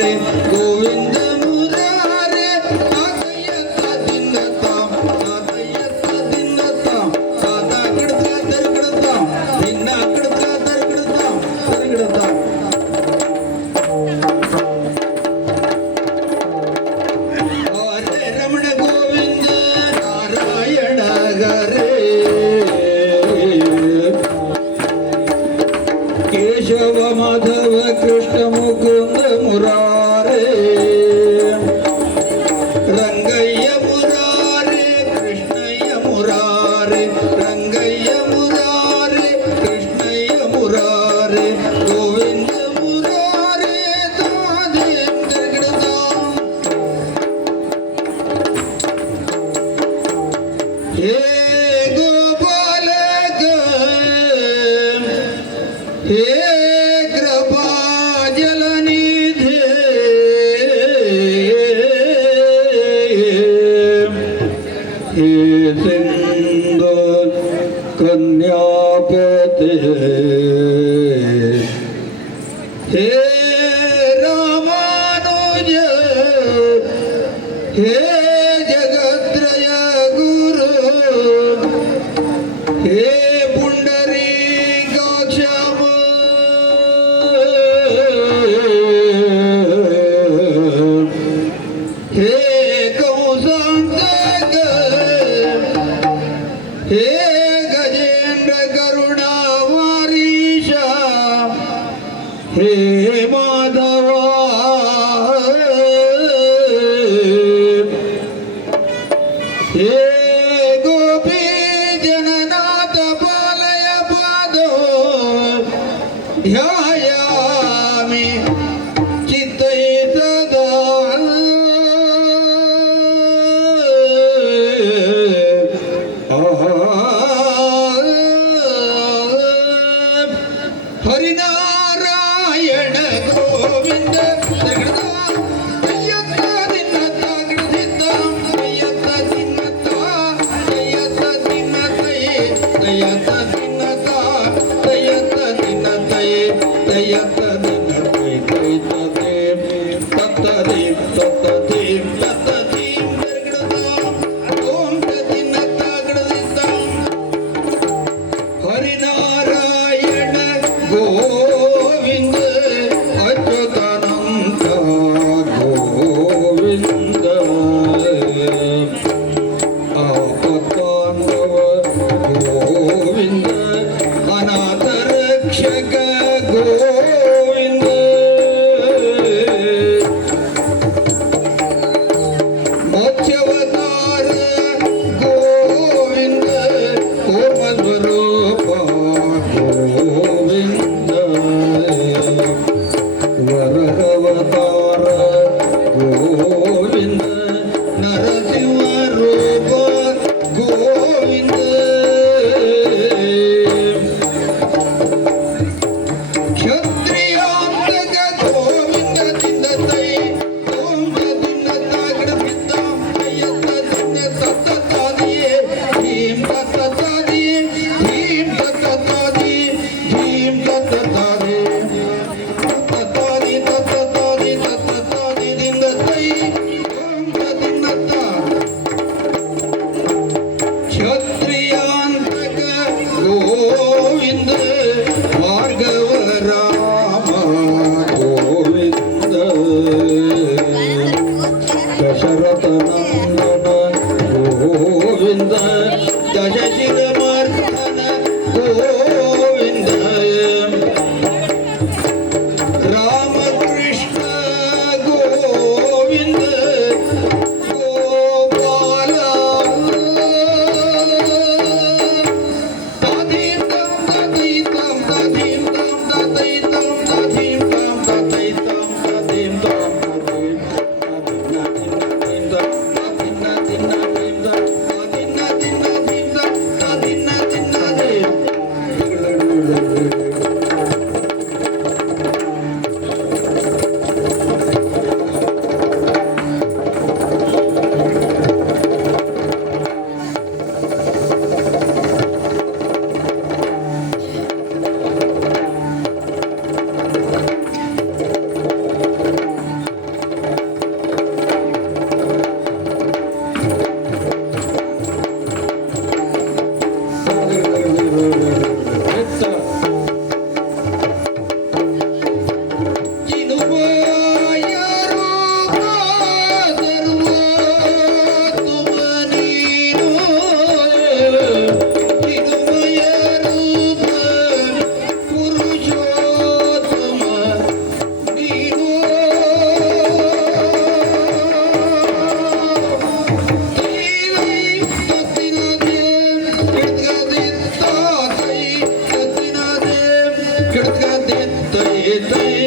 ಮುರಾರೆ ಗೋವಿಂದ ಮುರಾರೆ ತಾತಯ್ಯತ್ತ ದಿನ್ನತಾಂ ತಾತಯ್ಯತ್ತ ದಿನ್ನತಾಂ ತಾತ ಗಿಡತ ದರ್ಗಿಡತಾಂ ದಿನ್ನ ಗಿಡತ ದರ್ಗಿಡತಾಂ ದರ್ಗಿಡತಾಂ ಹರೇ ರಮಣ ಗೋವಿಂದ ನಾರಾಯಣ ಗರೇ ಕೇಶವ ಮಾಧವ ಕೃಷ್ಣ ಮುಕುಂದ ಮುರಾರೆ ರಂಗಯ್ಯ ಮುರಾರೆ ಕೃಷ್ಣಯ್ಯ ಮುರಾರೆ ರಂಗಯ್ಯ ಮುರಾರೆ ಕೃಷ್ಣಯ್ಯ ಮುರಾರೆ ಗೋವಿಂದ ಮುರಾರೆ ತಾದೇಂದ್ರ ಗಿಡತಾಂ ಹೇ ಗೋಪಾಲಕ ಹೇ ಕೃಪಾ ಜಲನಿಧಿ ಹೇ ಸಿಂಧು ಕನ್ಯಾಪತಿ ಹೇ ರಾಮಾನುಜ ಹೇ ಜಗತ್ರಯ ಗುರು ಹೇ ಪುಂಡರೀಕಾಕ್ಷಮ ಹೇ ಕೌಸಂತಕ ಹೇ ಗಜೇಂದ್ರ ಕರುಣಾವಾರೀಶ ಹೇ ಮಾಧವ ಹೇ ಗೋಪಿ ಜನನಾಥ ಪಾಲಯ ಪಾದೋ ಧ್ಯಾಯಾಮಿ ಚಿತ್ತೈ ಸದಾ ಹರಿನಾರಾಯಣ ಗೋ तै तै